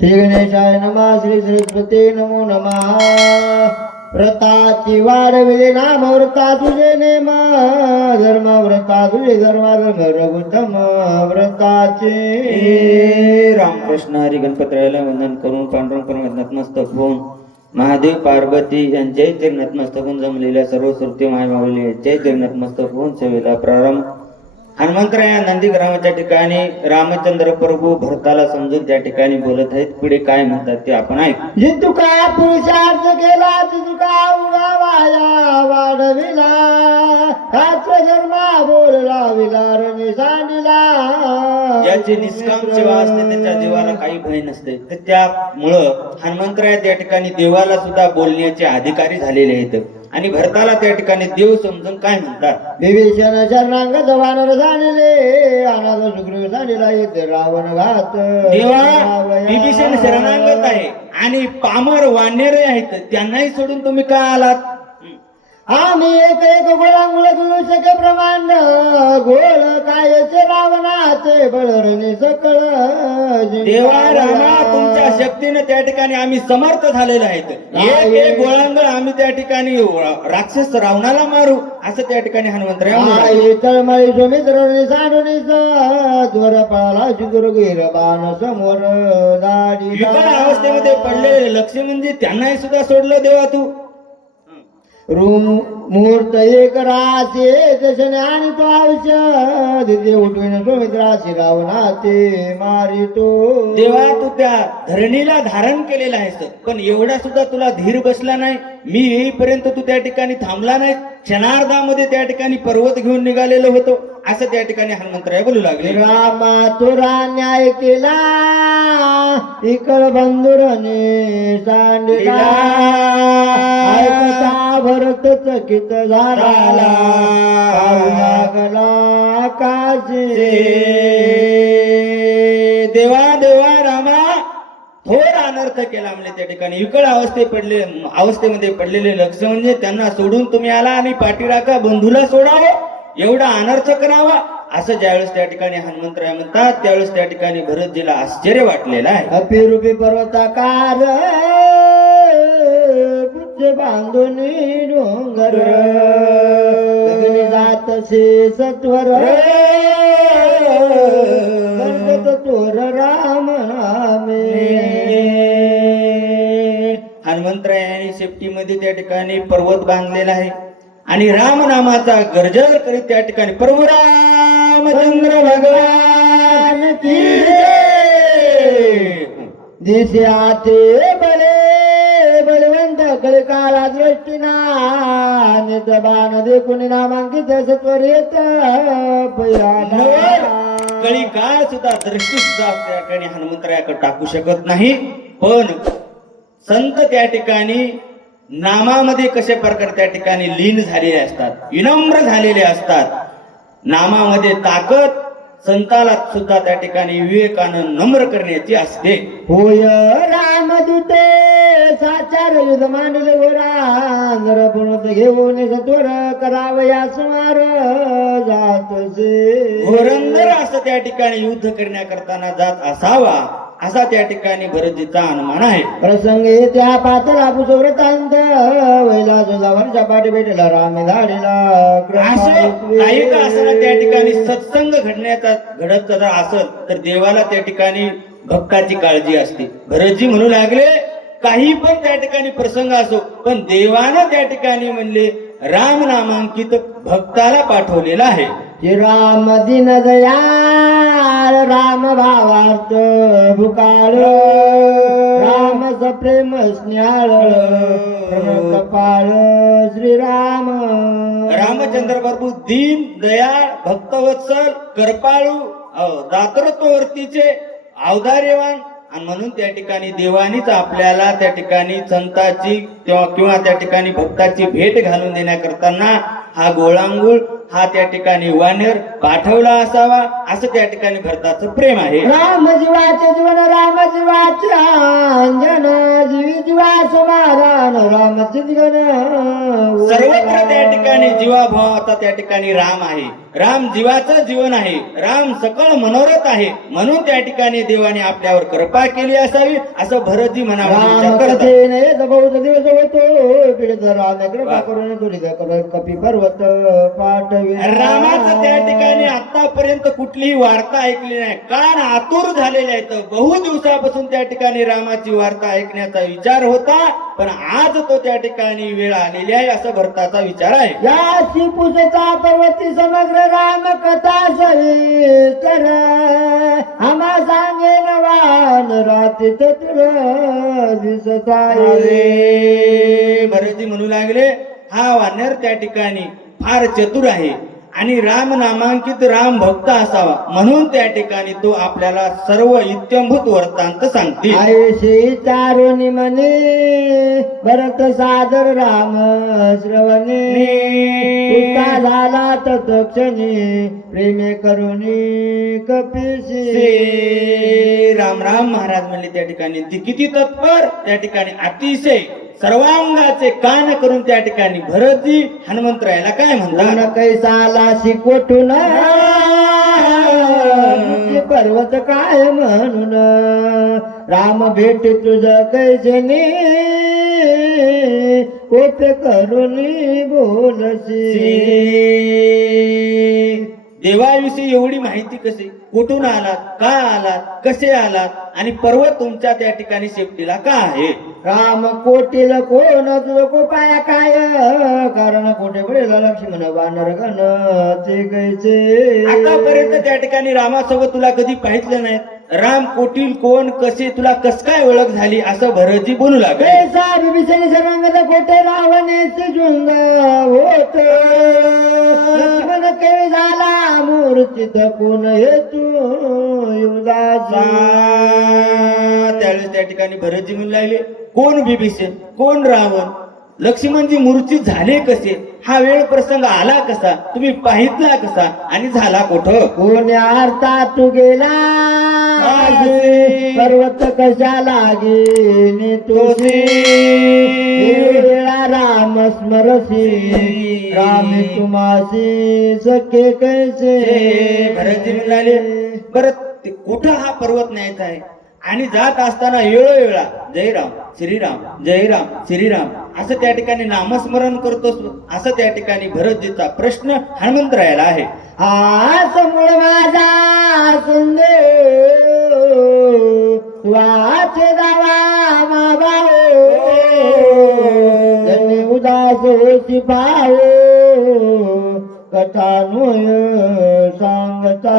श्री गणेशाय नमः श्री सरस्वती नमो नमः। व्रताची वाढविले नाम व्रता तुझे नेमा। धर्म व्रता तुझे धर्म धर्म रघुतम व्रताचे। रामकृष्ण हरी गणपतरायाला वंदन करून पांडुरंग परम नतमस्तक होऊन महादेव पार्वती यांचे चरणात मस्तक होऊन जमलेल्या सर्व श्रुती मायमावली यांच्याही चरणात मस्तक होऊन सेवेला प्रारंभ हनुमंतराय या नंदी ग्रामाच्या ठिकाणी रामचंद्र प्रभू भरताला समजून त्या ठिकाणी बोलत आहेत. पुढे काय म्हणतात ते आपण ऐक. जी तुका पुरुषार्थ केला ती तुका उडा वाया वाढविला. हाच धर्मा बोलला विलार सांडिला. ज्याची निष्काम सेवा असते त्याच्या जीवाला काही भय नसते. तर त्यामुळं हनुमंतराय त्या ठिकाणी देवाला सुद्धा बोलण्याचे अधिकारी झालेले आहेत. आणि भरताला त्या ठिकाणी देव समजून काय म्हणतात? विभीषण शरणांग जवानर जाणले अनाथ सुग्रीव सांडिला येते रावण घात. देवा विभीषण शरणागत आहे आणि पामर वानेरे आहेत त्यांनाही सोडून तुम्ही का आलात? आम्ही एक एक गोळांगुळ गुळू शके ब्रह्मांड. गोळ कायचे रावणाचे बळरणे सकळ देवा रामा तुमच्या शक्तीने त्या ठिकाणी आम्ही समर्थ झालेलो आहेत. एक एक गोळांगळ आम्ही त्या ठिकाणी राक्षस रावणाला मारू असं त्या ठिकाणी. आई तळमळी सुमित्र साडून द्वर पळाला शुकुरगीर बाण समोर अवस्थेमध्ये पडलेले लक्ष म्हणजे त्यांनाही सुद्धा सोडलं देवा तू. रूम मुहूर्त एक रासे दशने आणि तो औषध ते उठविन सुमित्राशी रावणाचे मारितो देवा तू त्या धरणीला धारण केलेला आहेस. पण एवढा सुद्धा तुला धीर बसला नाही. मी येईपर्यंत तू त्या ठिकाणी थांबला नाही. क्षणार्धामध्ये त्या ठिकाणी पर्वत घेऊन निघालेलो होतो. असं त्या ठिकाणी हनुमंतराय बोलू लागले. रामा तुरा न्याय केला. इकड बंधुरने सांडिला. ऐकता भरत चकित झाला. लागला देवा देवा रामा. थोर अनर्थ केला म्हणजे त्या ठिकाणी. विकळ अवस्थे पडले अवस्थेमध्ये पडलेले लक्ष म्हणजे त्यांना सोडून तुम्ही आला आणि पाठीराखा बंधूला सोडावं. एवढा अनर्थ करावा. असं ज्यावेळेस त्या ठिकाणी हनुमंतराय म्हणतात त्यावेळेस त्या ठिकाणी भरतजीला आश्चर्य वाटलेलं आहे. अपिरूपी पर्वताकार बांधून डोंगर गगनी जातसे सत्वर तोर राम नामे. हनुमंतराय यांनी सेफ्टीमध्ये त्या ठिकाणी पर्वत बांधलेला आहे. आणि राम नामाचा गर्जर करीत त्या ठिकाणी प्रभू रामचंद्र भगवान की जय. दिसे आते बळे बलवंत कळकाला दृष्टीना बाण देखून नामांकित सत्वर येत कळी काळ सुद्धा दृष्टी सुद्धा त्या ठिकाणी हनुमंतरायाकडे टाकू शकत नाही पण संत त्या ठिकाणी नामामध्ये कशा प्रकारे त्या ठिकाणी लीन झालेले असतात विनम्र झालेले असतात नामामध्ये ताकद संताला सुद्धा त्या ठिकाणी विवेकानं नम्र करण्याची असते. होय रामदूते साचार युध पुणत घेऊन सत्वर करावया समार जातसे. घोरंदर असं त्या ठिकाणी युद्ध करण्याकरताना जात असावा. असा त्या ठिकाणी भरतीचा अनुमान आहे. प्रसंग त्या पातळा पुसव्रतांत वैला सुजावरच्या पाठी भेटला राम धाडीला असं काही का असताना त्या ठिकाणी सत्संग घडण्याचा घडत जर असेल तर देवाला त्या ठिकाणी भक्ताची काळजी असते. भरतजी म्हणू लागले काही पण त्या ठिकाणी प्रसंग असो पण देवानं त्या ठिकाणी म्हणले राम नामांकित भक्ताला पाठवलेला आहे. राम दिन दयाल राम भावार्थ भुकाळ राम सप्रेम स्न्याळ कपाळ श्रीराम। रामचंद्र प्रभू दीन दयाळ भक्तवत्सल करपाळू अहो, दातृत्ववर्तीचे अवधार्यवान आणि म्हणून त्या ठिकाणी देवानीच आपल्याला त्या ठिकाणी संताची किंवा किंवा त्या ठिकाणी भक्ताची भेट घालून देण्याकरताना हा गोळांगुळ हा त्या ठिकाणी वानेर पाठवला असावा असं त्या ठिकाणी भरताचं प्रेम आहे. राम जीवाचे जीवन राम जीवाचे अंजन जीवी जीवा समाधान गण सर्वत्र त्या ठिकाणी जीवाभावाचा त्या ठिकाणी राम आहे. राम जीवाचं जीवन आहे. राम सकळ मनोरथ आहे. म्हणून त्या ठिकाणी देवाने आपल्यावर कृपा केली असावी असं भरतजी राम राम कृपा करून पर्वत पाठवी रामाचं त्या ठिकाणी आतापर्यंत कुठलीही वार्ता ऐकली नाही. कान आतुर झालेले आहेत. बहु दिवसापासून त्या ठिकाणी रामाची वार्ता ऐकण्याचा विचार होता. पण आज तो त्या ठिकाणी वेळ आलेली आहे असं भरताचा विचार आहे. या शिपुसचा पर्वती समग्र राम कथा सविस्तर. आम्हा सांगे नवान रात्री चतुर दिसत आहे. अरे भरतजी म्हणू लागले हा वानर त्या ठिकाणी फार चतुर आहे. आणि राम नामांकित राम भक्त असावा. म्हणून त्या ठिकाणी तो आपल्याला सर्व इत्यंभूत वर्तांत सांगतील. आयुषी चारुणी म्हणे भरत सादर राम श्रवणे. झाला तत्क्षणी प्रेमे करुणी कपिशी. राम राम महाराज म्हणले त्या ठिकाणी. ती किती तत्पर त्या ठिकाणी अतिशय सर्वांगाचे कान करून त्या ठिकाणी भरतजी हनुमंतरायाला काय म्हणतात? कैसाला शिकोटून पर्वत काय म्हणून? राम भेट तुझ कैसने कोप करुणी बोलसी देवाविषयी एवढी माहिती कशी? कुठून आलात का आलात कसे आलात आणि पर्वत तुमच्या त्या ठिकाणी शेपटीला का आहे? राम कोटील कोण तुझ कोपाया काय? कारण कोठे पडेल लक्ष्मण वानर गण ते कैसे? आतापर्यंत त्या ठिकाणी रामासोबत तुला कधी पाहितलं नाही राम कोटील कोण कसे तुला कस काय ओळख झाली असं भरतजी बोलू लागले. बिभीषणी सरंगत कोटे रावणेचे झुंग होत. लक्ष्मण केळी झाला मूर्तीत कोण हे तू युदाचा त्यावेळेस त्या ठिकाणी भरतजी म्हणू लागले कोण बिभीषण कोण रावण? लक्ष्मणजी मूर्छित झाले कसे? हा वेळ प्रसंग आला कसा? तुम्ही पाहितला कसा? आणि झाला कुठं? कोण्या अर्था तू गेला. पर्वत कशाला गेली तुझी? राम स्मरसी राम तुमासी सखे कैसे? भरतजी म्हणाले बरं ते कुठं हा पर्वत न्यायचा आहे? आणि जात असताना वेळोवेळा जय राम श्रीराम जय राम श्रीराम असं त्या ठिकाणी नामस्मरण करतो. असं त्या ठिकाणी भरतजीचा प्रश्न हनुमंतरायाला आहे. हा समूळ माझा सुंदे वाचे दावा पाहो कथानुय सांगता.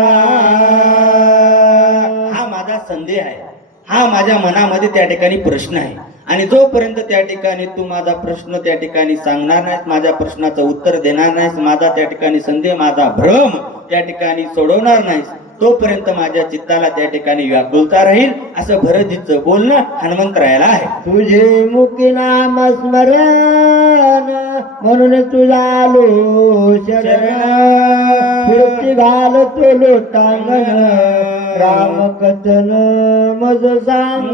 हा माझा संदेह आहे. हा माझ्या मनामध्ये त्या ठिकाणी प्रश्न आहे. आणि जोपर्यंत त्या ठिकाणी तू माझा प्रश्न त्या ठिकाणी सांगणार नाहीस माझ्या प्रश्नाचं उत्तर देणार नाहीस माझा त्या ठिकाणी संदेह माझा भ्रम त्या ठिकाणी सोडवणार नाहीस तोपर्यंत माझ्या चित्ताला त्या ठिकाणी व्याकुलता राहील असं भरतजीचं बोलणं हनुमंतरायाला आहे. तुझे मुखी नाम स्मरण म्हणून तुझा लो शरण. फुर्ती घालतो लोटांगण राम कथन मज सांग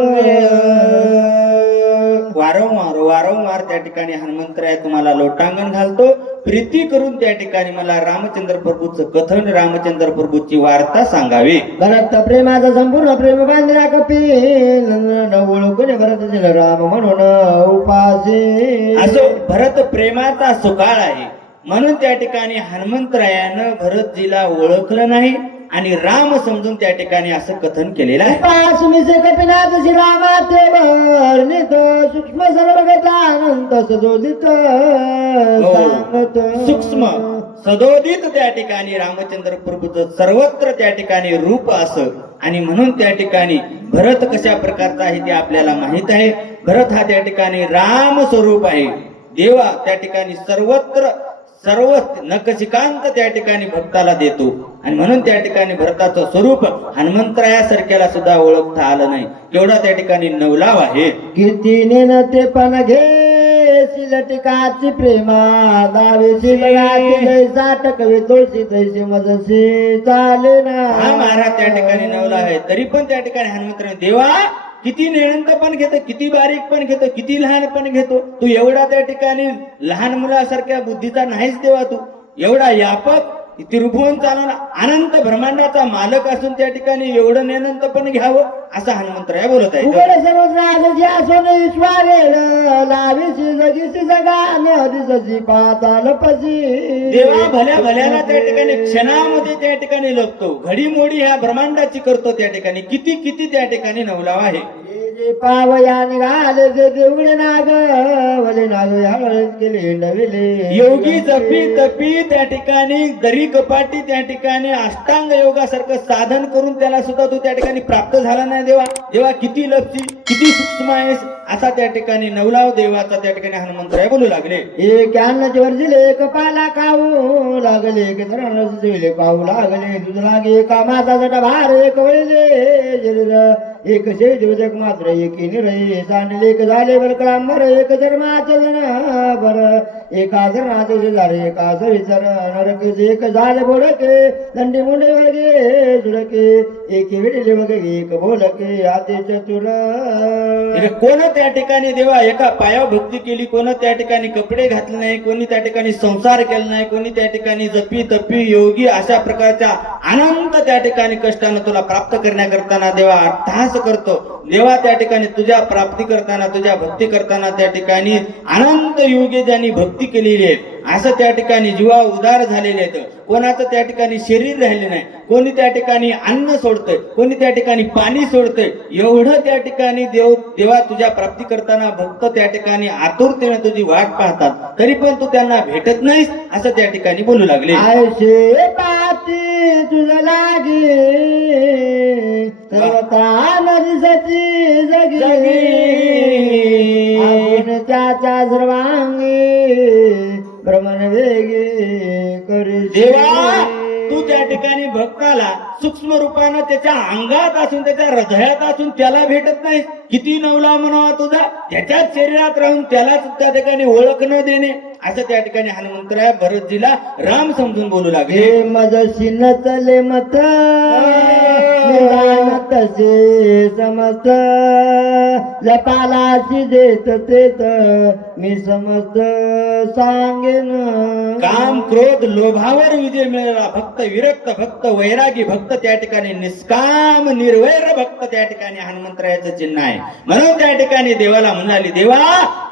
वारंवार वारंवार त्या ठिकाणी हनुमंतराय तुम्हाला लोटांगण घालतो. प्रीती करून त्या ठिकाणी मला रामचंद्र प्रभूचं कथन रामचंद्र प्रभूची वार्ता सांगावी. भरत प्रेमाचा संपूर्ण प्रेम बांधला कपी ओळखून भरत राम म्हणून उपासी असो भरत प्रेमाचा सुकाळ आहे. म्हणून त्या ठिकाणी हनुमंतरायानं भरतजीला ओळखलं नाही. आणि राम समजून त्या ठिकाणी असं कथन केलेलं आहे. कपिनाथ श्रीरामा सूक्ष्म सर्वगत अनंत सदोदित सांगत. सूक्ष्म सदोदित त्या ठिकाणी रामचंद्र प्रभूचं सर्वत्र त्या ठिकाणी रूप असं आणि म्हणून त्या ठिकाणी भरत कशा प्रकारचा आहे ते आपल्याला माहीत आहे. भरत हा त्या ठिकाणी राम स्वरूप आहे. देवा त्या ठिकाणी सर्वत्र सर्व नकशिकांत त्या ठिकाणी भक्ताला देतो. आणि म्हणून त्या ठिकाणी भरताचं स्वरूप हनुमंतरायासारख्याला सुद्धा ओळखता आलं नाही. एवढा त्या ठिकाणी नवलाव आहे. कीर्तीने न ते पण घे शिलटिकाची प्रेमा दावे शिलगाची जैसा टकवे तुळशी तैसे मजसी चाले हा ना महाराज त्या ठिकाणी नवला आहे. तरी पण त्या ठिकाणी देवा किती नेणंत पण घेतो किती बारीक पण घेतो किती लहान पण घेतो. तू एवढा त्या ठिकाणी लहान मुलासारख्या बुद्धीचा नाहीच देवा तू. एवढा यापक त्रिभुवन चालवणा अनंत ब्रह्मांडाचा मालक असून त्या ठिकाणी एवढं नेनंत पण घ्यावं असं हनुमंतराय बोलत आहे उघड समुद्रात ज्या सोन विश्वारेल लावीसी जगीसी जगान दिससी पाताल पसी देवा भल्या भल्याला त्या ठिकाणी क्षणामध्ये त्या ठिकाणी लपतो. घडीमोडी ह्या ब्रह्मांडाची करतो त्या ठिकाणी. किती किती त्या ठिकाणी नवलाव आहे. जे जे पावया निघाले ते उघडे नाग वले नाग यावेळेस नविले. योगी जपी तपी त्या ठिकाणी दरी कपाटी त्या ठिकाणी अष्टांग योगासारखं साधन करून त्याला सुद्धा तू त्या ठिकाणी प्राप्त झाला नाही देवा. देवा किती लपची किती सूक्ष्म आहेस. असा त्या ठिकाणी नवलाव देवाचा त्या ठिकाणी हनुमंतराय बोलू लागले. एक अन्नाचे वर्जिले कपाला खाऊ लागले एक धरण पाहू लागले. दूध लागे एका माताचा भार एक वळले एक एक शेजक मात्र एक निरय सांडले एक झाले बर कळांबर एक जन्माचे जन बर एका धरणाचे शेजारे एका सविचर नरक एक झाले बोडके दंडी मुंडे वगे झुडके. एक आते चतुर. कोण त्या ठिकाणी देवा? एका पायावर भक्ती केली कोण त्या ठिकाणी कपडे घातले नाही कोणी त्या ठिकाणी संसार केला नाही कोणी त्या ठिकाणी जपी तपी योगी अशा प्रकारच्या अनंत त्या ठिकाणी कष्टानं तुला प्राप्त करण्याकरताना देवा अट्टहास करतो. देवा त्या ठिकाणी तुझ्या प्राप्ती करताना तुझ्या भक्ती करताना त्या ठिकाणी अनंत योगी ज्यांनी भक्ती केलेली आहे. असं त्या ठिकाणी जीवा उदार झालेले आहेत. कोणाचं त्या ठिकाणी शरीर राहिले नाही कोणी त्या ठिकाणी अन्न सोडतंय कोणी त्या ठिकाणी पाणी सोडतंय एवढं त्या ठिकाणी देव देवा तुझ्या प्राप्ती करताना भक्त त्या ठिकाणी आतुरतेने तुझी वाट पाहतात. तरी पण तू त्यांना भेटत नाहीस असं त्या ठिकाणी बोलू लागले. आयशे पाती तुझ लागे जगी. त्याच्या सर्वांगी देवा तू त्या ठिकाणी भक्ताला सूक्ष्म रूपानं त्याच्या अंगात असून त्याच्या हृदयात असून त्याला भेटत नाही. किती नवला म्हणावा तुझा? त्याच्याच शरीरात राहून त्यालाच त्या ठिकाणी ओळख न देणे. असं त्या ठिकाणी हनुमंतराय भरतजीला राम समजून बोलू लागले. मजशी नचले मत. निदान तसे समस्त. जपालाची देत तेत मी समस्त सांगेन. काम क्रोध लोभावर विजय मिळाला. भक्त विरक्त भक्त वैरागी भक्त त्या ठिकाणी निष्काम निर्वैर भक्त त्या ठिकाणी हनुमंतरायाचं चिन्ह आहे. म्हणून त्या ठिकाणी देवाला म्हणाली देवा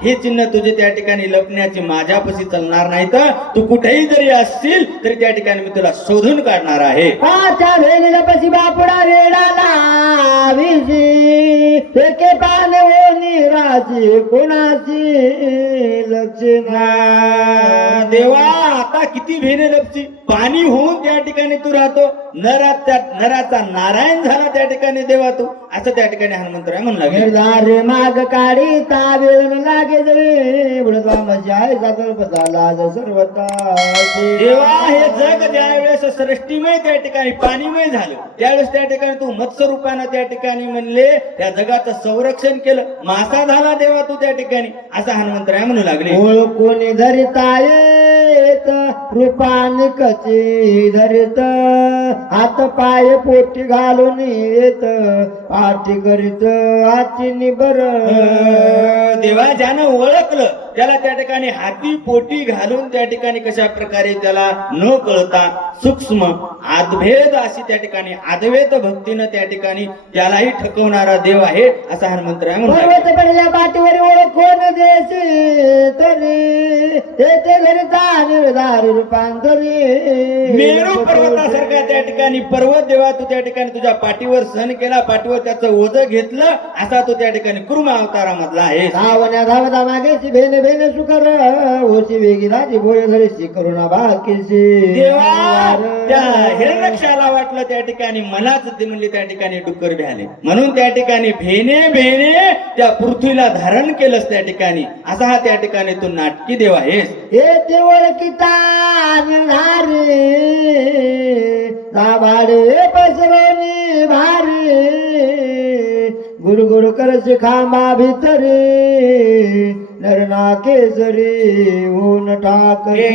हे चिन्ह तुझे त्या ठिकाणी लपण्याची माझ्यापाशी चालणार नाही तर तू कुठेही जरी असशील तरी त्या ठिकाणी मी तुला शोधून काढणार आहे. बापुडा रेडाला कोणाची लक्षणा देवा आता किती भेने लपची पाणी होऊन त्या ठिकाणी तू राहतो. नरात त्या नराचा नारायण झाला त्या ठिकाणी देवा तू असं त्या ठिकाणी हनुमंतराय म्हणू लागले. निर्धारे माग काढी देवा हे जग ज्यावेळेस सृष्टीमय त्या ठिकाणी पाणीमय झालं त्यावेळेस त्या ठिकाणी तू मत्स्य रूपानं त्या ठिकाणी म्हणले त्या जगाचं संरक्षण केलं मासा झाला देवा तू त्या ठिकाणी असं हनुमंतराय म्हणू लागले. ओळखून धरिता येत रूपाने कची धरित. हात पाय पोटी घालून येत पाठी करीत आची निबर देवा ज्यानं ओळखलं त्याला त्या ठिकाणी हाती पोटी घालून त्या ठिकाणी कशा प्रकारे त्याला न कळता सूक्ष्म आदभेद अशी त्या ठिकाणी आदवेत भक्तीनं त्या ठिकाणी त्यालाही ठकवणारा देव आहे असा हनुमंतराय पाठीवर ओळखून देशी तरी? तेथे रूपांतरी. मेरू पर्वतासारखा त्या ठिकाणी पर्वत देवा तू त्या ठिकाणी तुझ्या पाठीवर सण केला पाठीवर त्याचं ओझ घेतलं असा तू त्या ठिकाणी कुर्म अवतारामधला आहे. धावण्या धावता मागेची भेने भेने सुकर ओशी वेगी राजी भोय धरीशी करुणा देवा त्या हिरण्यक्षाला वाटलं त्या ठिकाणी मलाच ते म्हणले त्या ठिकाणी डुक्कर भ्याले म्हणून त्या ठिकाणी भेने भेने त्या पृथ्वीला धारण केलंस त्या ठिकाणी. असा हा त्या ठिकाणी तू नाटकी देव आहेस. हे ते ओळखिता निघारे दाभाडे पसरवणी भारी. गुरु गुरु करसे खांबा भितरी. नरना केसरी ऊन ठाकरे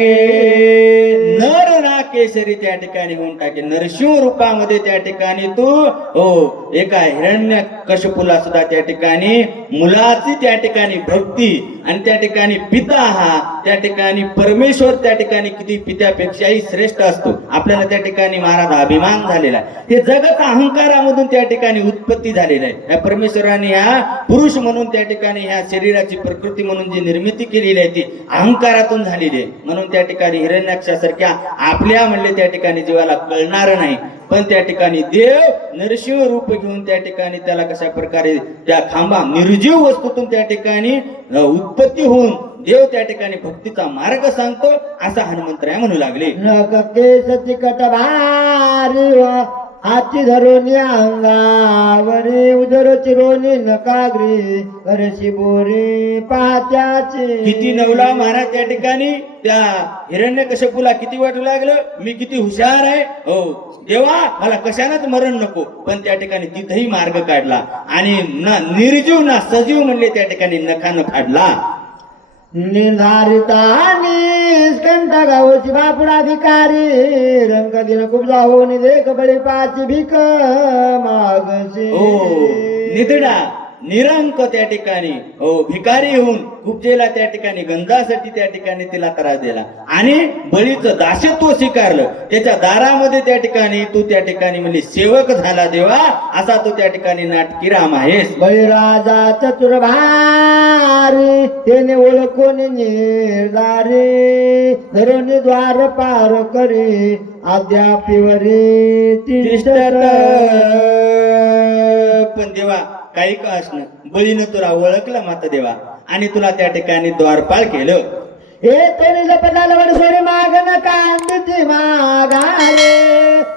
नर केसरी त्या ठिकाणी होऊन टाके. नरसिंह रूपामध्ये त्या ठिकाणी तू हो एका हिरण्य कशपुला सुद्धा त्या ठिकाणी मुलाची त्या ठिकाणी भक्ती आणि त्या ठिकाणी पिता हा त्या ठिकाणी परमेश्वर त्या ठिकाणी किती पित्यापेक्षाही श्रेष्ठ असतो. आपल्याला त्या ठिकाणी महाराज अभिमान झालेला आहे. हे जगत अहंकारामधून त्या ठिकाणी उत्पत्ती झालेलं आहे. या परमेश्वराने ह्या पुरुष म्हणून त्या ठिकाणी ह्या शरीराची प्रकृती म्हणून जी निर्मिती केलेली आहे ती अहंकारातून झालेली आहे. म्हणून त्या ठिकाणी हिरण्याक्षासारख्या आपल्या म्हणले त्या ठिकाणी जीवाला कळणार नाही. पण त्या ठिकाणी देव नरसिंह रूप घेऊन त्या ठिकाणी त्याला कशा प्रकारे त्या खांबा निर्जीव वस्तूतून त्या ठिकाणी उत्पत्ती होऊन देव त्या ठिकाणी भक्तीचा मार्ग सांगतो असा हनुमंतराय म्हणू लागले. नक केस धरून अंगावरी उदर चिरोनी नकागरी करशी बोरी पाहत्याची. किती नवला महाराज त्या ठिकाणी? त्या हिरण्य कशपुला किती वाटू लागलं? मी किती हुशार आहे? हो. देवा मला कशानच मरण नको. पण त्या ठिकाणी तिथेही मार्ग काढला. आणि ना निर्जीव ना सजीव म्हणले त्या ठिकाणी नखानं काढला निर्धारिता स्कंठ गावची बापुडा भिकारी रंग दिन खूप जाऊन देख बळी पाच भिक मागशी हो, निधडा निरंक त्या ठिकाणी हो भिकारी होऊन उपजेला त्या ठिकाणी गंधासाठी त्या ठिकाणी तिला त्रास दिला. आणि बळीचं दासत्व स्वीकारलं. त्याच्या दारामध्ये त्या ठिकाणी तू त्या ठिकाणी म्हणजे सेवक झाला देवा असा तू त्या ठिकाणी नाटकी राम आहेस. बळीराजा चतुर भारी त्याने ओळखून निर्धारी धरून द्वार पार करी अद्यापिवरी तिष्ठत. पण देवा काही का असणं बळीनं तुला ओळखलं माता देवा आणि तुला त्या ठिकाणी द्वारपाल केलं. हे तरी माग न कांदची मागारे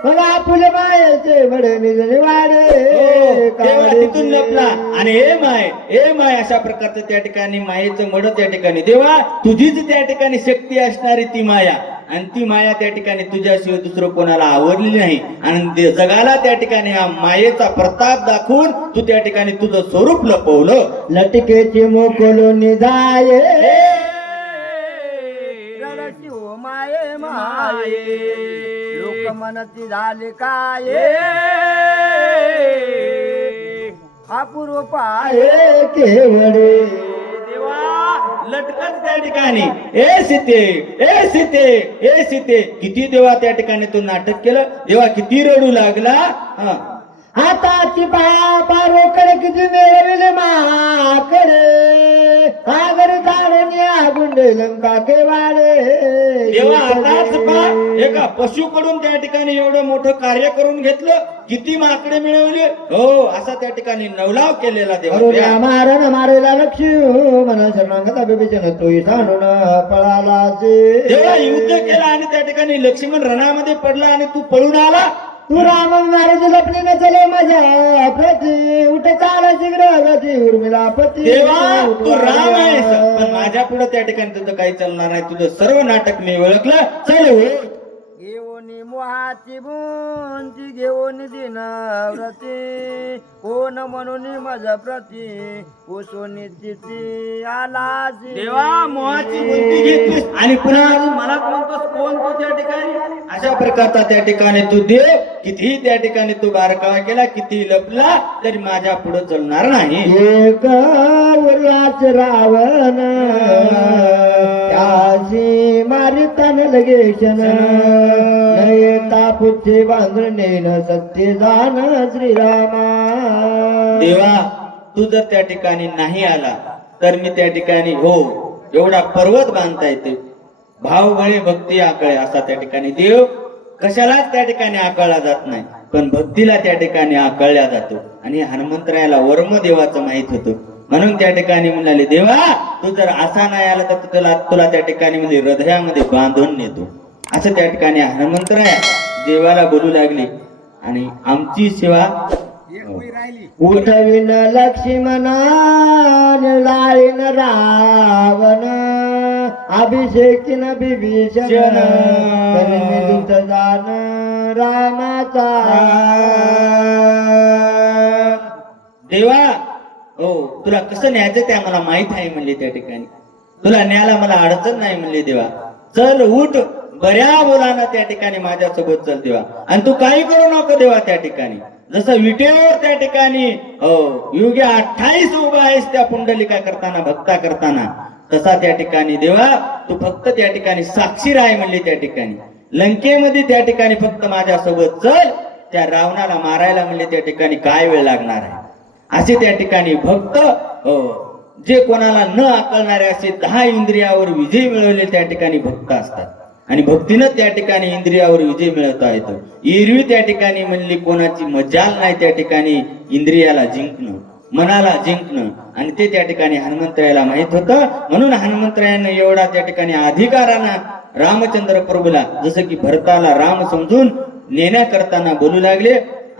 मग आपुले मायेचे बडे निजने वाडे. देवा तिथून लपला. आणि हे माय हे माय अशा प्रकारचं त्या ठिकाणी मायेचं मड त्या ठिकाणी. देवा तुझीच त्या ठिकाणी शक्ती असणारी ती माया. आणि ती माया त्या ठिकाणी तुझ्याशिवाय दुसरं कोणाला आवडली नाही. आणि जगाला त्या ठिकाणी हा मायेचा प्रताप दाखवून तू त्या ठिकाणी तुझं स्वरूप लपवलं. लटकेची मोकलो निदाये. माये माये लोक म्हणती झाले काय? अपूर्व पाये. केवडे. देवा लटकत त्या ठिकाणी. ए सीते ए सीते ए सीते. किती देवा त्या ठिकाणी तू नाटक केलं? देवा किती रडू लागला? हा. हाताची पापा रोकडे किती मिळविले माकडे? सागर झाडे आगुंडे लंका केवाडे देवा आताच पा एका पशुकडून त्या ठिकाणी एवढं मोठं कार्य करून घेतलं किती माकडे मिळवले? हो असा त्या ठिकाणी नवलाव केलेला देवा. मारण मारेला लक्ष्मी मन शरणांगता बिबिचन तोही सांडून पळाला युद्ध केला आणि त्या ठिकाणी लक्ष्मण रणामध्ये पडला आणि तू पळून आला? तू राम नारद लपणी न चले माझ्या प्रती उठ चाल गती उर्मिला पती. देवा तू राम आहेस. पण माझ्या पुढे त्या ठिकाणी तुझं काही चालणार नाही. तुझं सर्व नाटक मी ओळखलं. चल हो. घेऊन मोहाची बुंती घेऊन दिन व्रती कोण म्हणून मज प्रती उसोनी तिथी आला देवा मोहाची बुद्धी आणि पुन्हा मला म्हणतोस कोण तू त्या ठिकाणी? अशा प्रकारचा त्या ठिकाणी तू देव कितीही त्या ठिकाणी तू बारकावा केला किती लपला तरी माझ्या पुढे चालणार नाही. रावण त्याशी मारितान लगेशन येता पुढचे बांधणे न सत्य जाण श्रीरामा. देवा तू जर त्या ठिकाणी नाही आला तर मी त्या ठिकाणी हो एवढा पर्वत बांधता येते. भावबळे भक्ती आकळे असा त्या ठिकाणी देव कशालाच त्या ठिकाणी आकळला जात नाही पण भक्तीला त्या ठिकाणी आकळल्या जातो. आणि हनुमंतरायाला वर्म देवाचं माहीत होतं. म्हणून त्या ठिकाणी म्हणाले देवा तू जर असा नाही आला तर तुला तुला त्या ठिकाणी म्हणजे हृदयामध्ये बांधून नेतो. असं त्या ठिकाणी हनुमंतराया देवाला बोलू लागले. आणि आमची सेवा उठविन लक्ष्मण लाळीन रावण अभिषेकीन बिभीषण दूत जाण रामाचा. देवा हो तुला कसं न्यायचं ते आम्हाला माहीत आहे म्हणले त्या ठिकाणी. तुला न्यायला मला अडचण नाही म्हणले देवा. चल उठ. बऱ्या बोलानं त्या ठिकाणी माझ्यासोबत चल देवा. आणि तू काही करू नको देवा त्या ठिकाणी. जसं विटेवर त्या ठिकाणी हो योग्य अठ्ठावीस उभा आहेस त्या पुंडलिका करताना भक्ता करताना तसा त्या ठिकाणी देवा तू फक्त त्या ठिकाणी साक्षी राय म्हणले त्या ठिकाणी. लंकेमध्ये त्या ठिकाणी फक्त माझ्यासोबत चल त्या रावणाला मारायला म्हणले त्या ठिकाणी काय वेळ लागणार आहे? असे त्या ठिकाणी भक्त हो, जे कोणाला न आकलणारे असे दहा इंद्रियावर विजय मिळवले त्या ठिकाणी भक्त असतात. आणि भक्तीनं त्या ठिकाणी इंद्रियावर विजय मिळवता येतो. एरवी त्या ठिकाणी म्हणली कोणाची मजाल नाही त्या ठिकाणी इंद्रियाला जिंकणं मनाला जिंकणं. आणि ते त्या ठिकाणी हनुमंतरायाला माहीत होतं. म्हणून हनुमंतरायानं एवढा त्या ठिकाणी अधिकारानं रामचंद्र प्रभूला जसं की भरताला राम समजून नेण्या करताना बोलू लागले.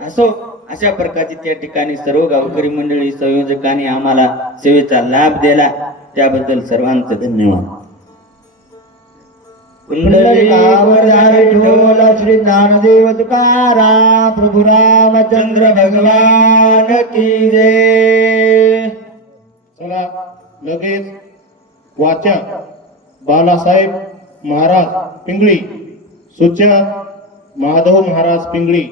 असो अशा प्रकारची त्या ठिकाणी सर्व गावकरी मंडळी संयोजकांनी आम्हाला सेवेचा लाभ दिला. त्याबद्दल सर्वांचं धन्यवाद. पुंडलिकावर धारे श्री ज्ञानदेव तुकारा प्रभु रामचंद्र भगवान की जय चला लगेच वाचक बालासाहेब महाराज पिंगळी सूचक माधव महाराज पिंगळी.